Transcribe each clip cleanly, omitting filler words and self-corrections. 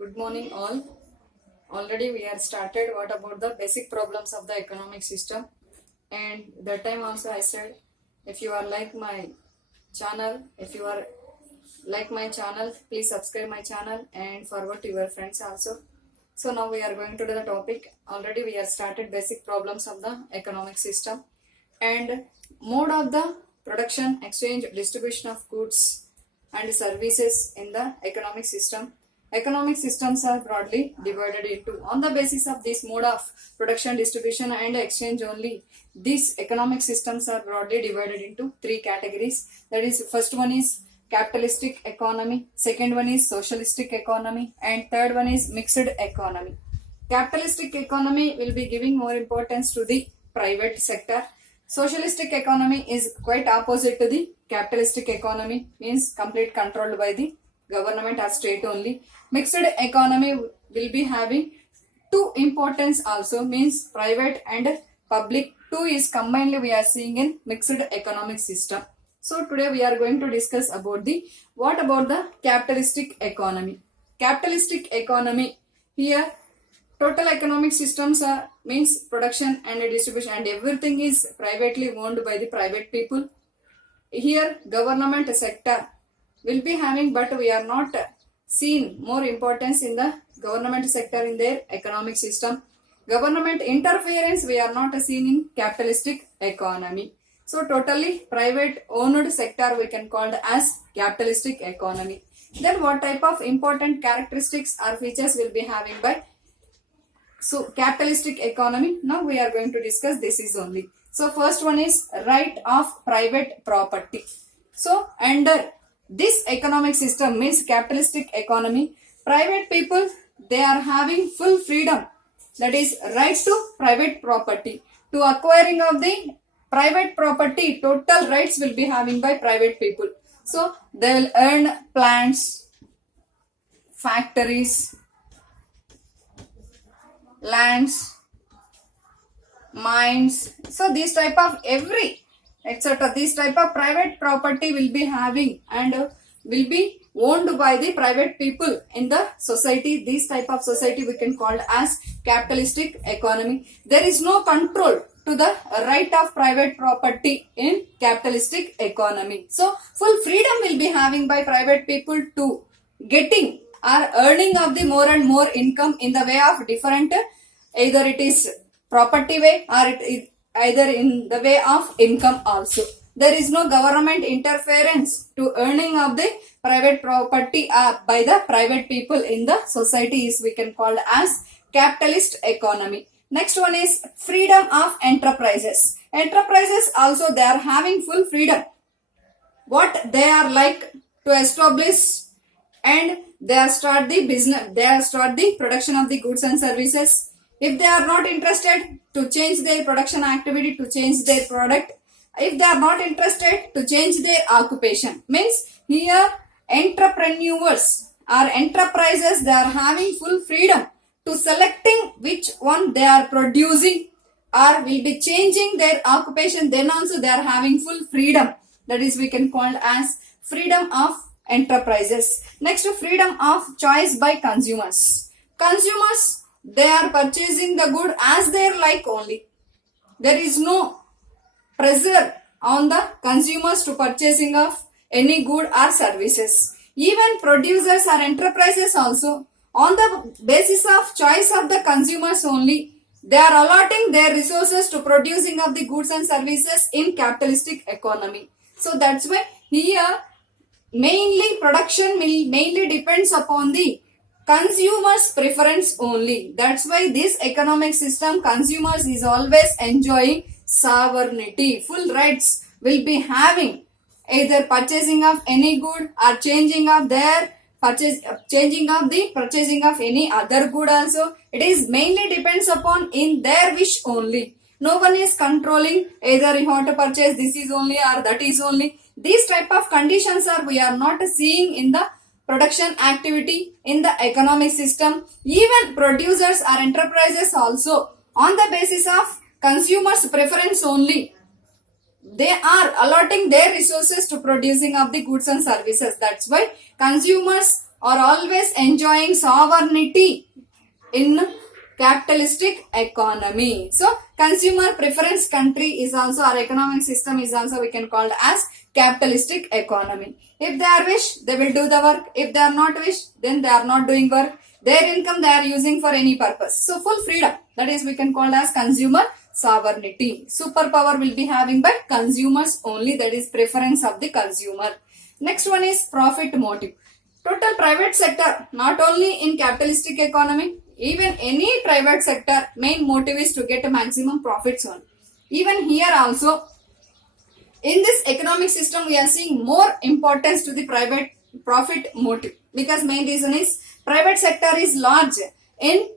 Good morning all. Already we are started what about the basic problems of the economic system, and that time also I said if you are like my channel, please subscribe my channel and forward to your friends also. So now we are going to do the topic. Already we have started basic problems of the economic system and mode of the production, exchange, distribution of goods and services in the economic system. Economic systems are broadly divided into, on the basis of this mode of production, distribution and exchange only, these economic systems are broadly divided into three categories. That is, first one is capitalistic economy, second one is socialistic economy, and third one is mixed economy. Capitalistic economy will be giving more importance to the private sector. Socialistic economy is quite opposite to the capitalistic economy, means complete controlled by the government or state only. Mixed economy will be having two importance also, means private and public. Two is combinedly we are seeing in mixed economic system. So today we are going to discuss about what about the capitalistic economy. Capitalistic economy, here total economic systems are means production and distribution and everything is privately owned by the private people. Here government sector will be having, but we are not seen more importance in the government sector in their economic system. Government interference we are not seen in capitalistic economy. So totally private owned sector we can call as capitalistic economy. Then what type of important characteristics or features will be having by capitalistic economy? Now we are going to discuss this is only. So first one is right of private property. So under this economic system, means capitalistic economy, private people, they are having full freedom, that is right to private property. To acquiring of the private property, total rights will be having by private people. So they will earn plants, factories, lands, mines. So this type of every etc. This type of private property will be having and will be owned by the private people in the society. This type of society we can call as capitalistic economy. There is no control to the right of private property in capitalistic economy. So full freedom will be having by private people to getting or earning of the more and more income in the way of different, either it is property way or it is either in the way of income also. There is no government interference to earning of the private property by the private people in the society is we can call as capitalist economy. Next one is freedom of enterprises. Enterprises also they are having full freedom. What they are like to establish and they are start the business, they are start the production of the goods and services. If they are not interested to change their production activity, to change their product, if they are not interested to change their occupation, means here entrepreneurs or enterprises, they are having full freedom to selecting which one they are producing or will be changing their occupation. Then also they are having full freedom. That is we can call as freedom of enterprises. Next, freedom of choice by consumers. Consumers, they are purchasing the good as their like only. There is no pressure on the consumers to purchasing of any good or services. Even producers or enterprises also, on the basis of choice of the consumers only, they are allotting their resources to producing of the goods and services in capitalistic economy. So that's why here mainly production mainly depends upon the consumers preference only. That's why this economic system, consumers is always enjoying sovereignty. Full rights will be having either purchasing of any good or changing of their changing of the purchasing of any other good also. It is mainly depends upon in their wish only. No one is controlling either you want to purchase this is only or that is only. These type of conditions are we are not seeing in the production activity in the economic system. Even producers or enterprises also, on the basis of consumers preference only, they are allotting their resources to producing of the goods and services. That's why consumers are always enjoying sovereignty in capitalistic economy. So consumer preference country is also, our economic system is also we can call it as capitalistic economy. If they are wish, they will do the work. If they are not wish, then they are not doing work. Their income they are using for any purpose. So full freedom, that is we can call as consumer sovereignty. Superpower will be having by consumers only, that is preference of the consumer. Next one is profit motive. Total private sector, not only in capitalistic economy, even any private sector, main motive is to get a maximum profits on. Even here also, in this economic system, we are seeing more importance to the private profit motive, because main reason is private sector is large in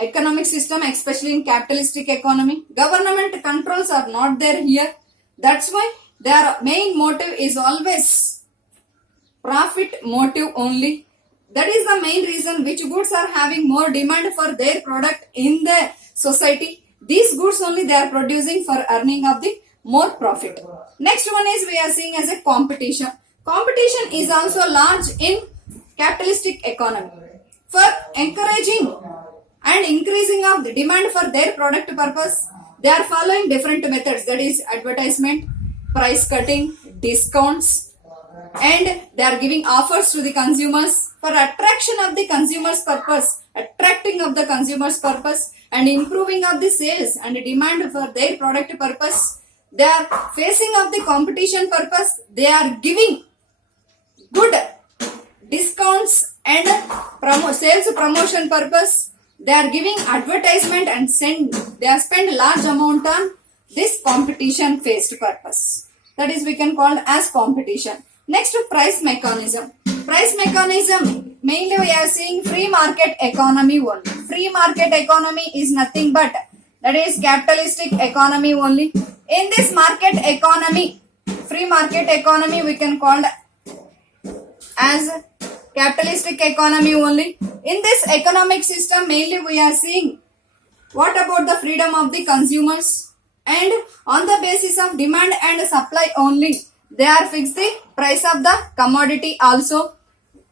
economic system, especially in capitalistic economy. Government controls are not there here. That's why their main motive is always profit motive only. That is the main reason which goods are having more demand for their product in the society. These goods only they are producing for earning of the more profit. Next one is we are seeing as a competition. Competition is also large in capitalistic economy. For encouraging and increasing of the demand for their product purpose, they are following different methods, that is advertisement, price cutting, discounts, and they are giving offers to the consumers for attraction of the consumers purpose, attracting of the consumers purpose, and improving of the sales and demand for their product purpose. They are facing of the competition purpose, they are giving good discounts and sales promotion purpose. They are giving advertisement and they are spend large amount on this competition faced purpose. That is we can call as competition. Next, price mechanism. Price mechanism, mainly we are seeing free market economy only. Free market economy is nothing but, that is capitalistic economy only. In this market economy, free market economy we can call as capitalistic economy only. In this economic system, mainly we are seeing what about the freedom of the consumers, and on the basis of demand and supply only, they are fixed the price of the commodity also.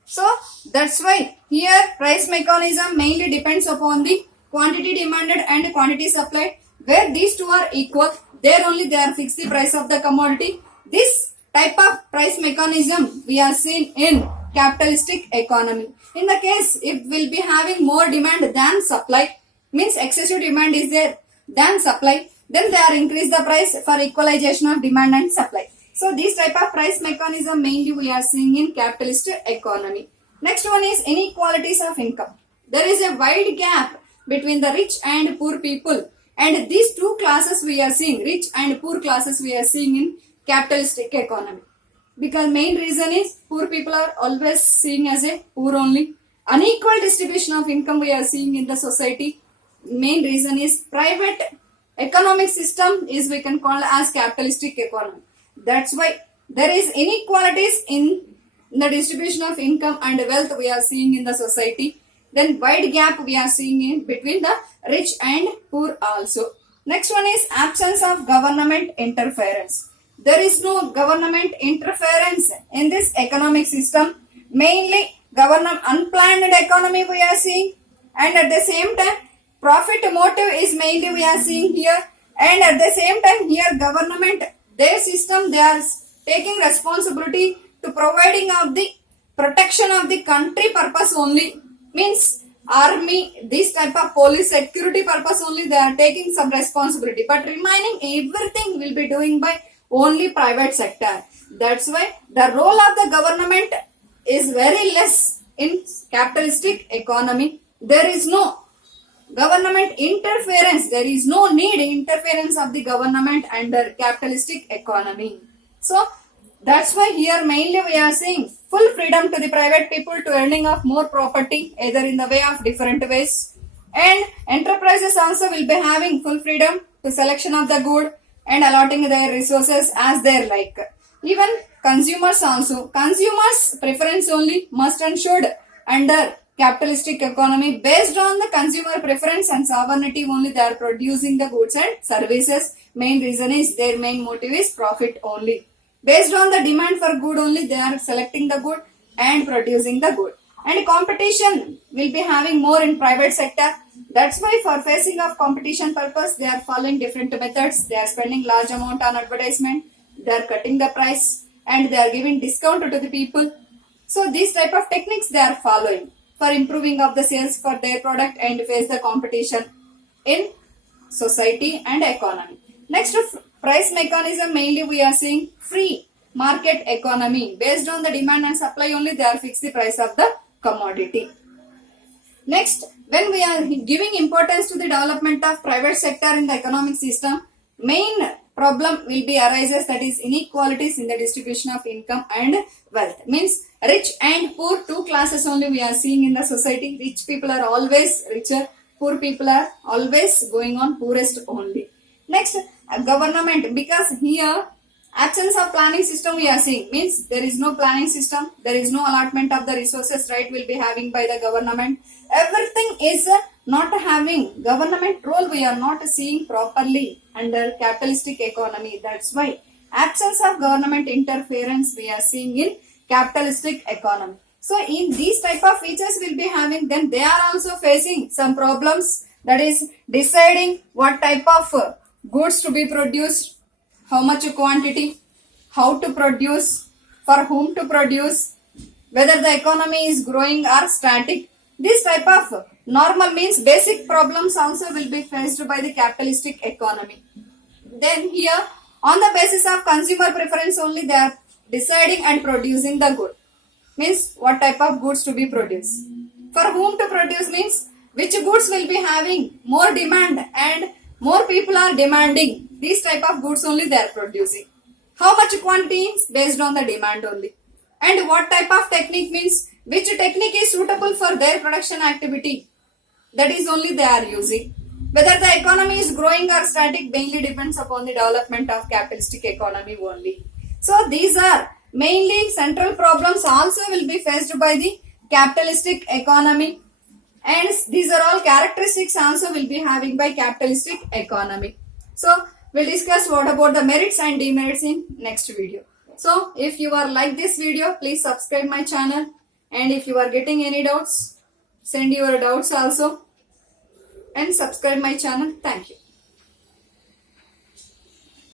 So that's why here price mechanism mainly depends upon the quantity demanded and quantity supplied. Where these two are equal, there only they are fixed the price of the commodity. This type of price mechanism we are seeing in capitalistic economy. In the case if will be having more demand than supply, means excessive demand is there than supply, then they are increase the price for equalization of demand and supply. So this type of price mechanism mainly we are seeing in capitalist economy. Next one is inequalities of income. There is a wide gap between the rich and poor people, and these two classes we are seeing, rich and poor classes we are seeing in capitalistic economy. Because main reason is poor people are always seen as a poor only. Unequal distribution of income we are seeing in the society. Main reason is private economic system is we can call as capitalistic economy. That's why there is inequalities in the distribution of income and wealth we are seeing in the society. Then wide gap we are seeing in between the rich and poor also. Next one is absence of government interference. There is no government interference in this economic system. Mainly government unplanned economy we are seeing, and at the same time profit motive is mainly we are seeing here, and at the same time here government, their system they are taking responsibility to providing of the protection of the country purpose only, means army, this type of police security purpose only they are taking some responsibility, but remaining everything will be doing by only private sector. That's why the role of the government is very less in capitalistic economy. There is no government interference, there is no need interference of the government under capitalistic economy. So that's why here mainly we are seeing full freedom to the private people to earning of more property either in the way of different ways, and enterprises also will be having full freedom to selection of the good and allotting their resources as they like. Even consumers also, consumers preference only must and should under capitalistic economy. Based on the consumer preference and sovereignty only they are producing the goods and services. Main reason is their main motive is profit only. Based on the demand for good only they are selecting the good and producing the good. and competition will be having more in private sector. That's why for facing of competition purpose, they are following different methods. They are spending large amount on advertisement, they are cutting the price, and they are giving discount to the people. So these type of techniques they are following for improving of the sales for their product and face the competition in society and economy. Next, price mechanism, mainly we are seeing free market economy. Based on the demand and supply only, they are fix the price of the commodity. Next, when we are giving importance to the development of private sector in the economic system, main problem will be arises, that is inequalities in the distribution of income and wealth. Means rich and poor, two classes only we are seeing in the society. Rich people are always richer, poor people are always going on poorest only. Next, government, because here absence of planning system we are seeing, means there is no planning system, there is no allotment of the resources right will be having by the government. Everything is not having government role, we are not seeing properly under capitalistic economy. That's why absence of government interference we are seeing in capitalistic economy. So in these type of features will be having, then they are also facing some problems, that is deciding what type of goods to be produced, how much quantity, how to produce, for whom to produce, whether the economy is growing or static. This type of normal means basic problems also will be faced by the capitalistic economy. Then here on the basis of consumer preference only they are deciding and producing the good. Means what type of goods to be produced. For whom to produce means which goods will be having more demand and more people are demanding. These type of goods only they are producing. How much quantity is based on the demand only. And what type of technique means which technique is suitable for their production activity. That is only they are using. Whether the economy is growing or static mainly depends upon the development of capitalistic economy only. So these are mainly central problems also will be faced by the capitalistic economy, and these are all characteristics also will be having by capitalistic economy. So we'll discuss what about the merits and demerits in next video. So if you are like this video, please subscribe my channel, and if you are getting any doubts, send your doubts also and subscribe my channel. Thank you.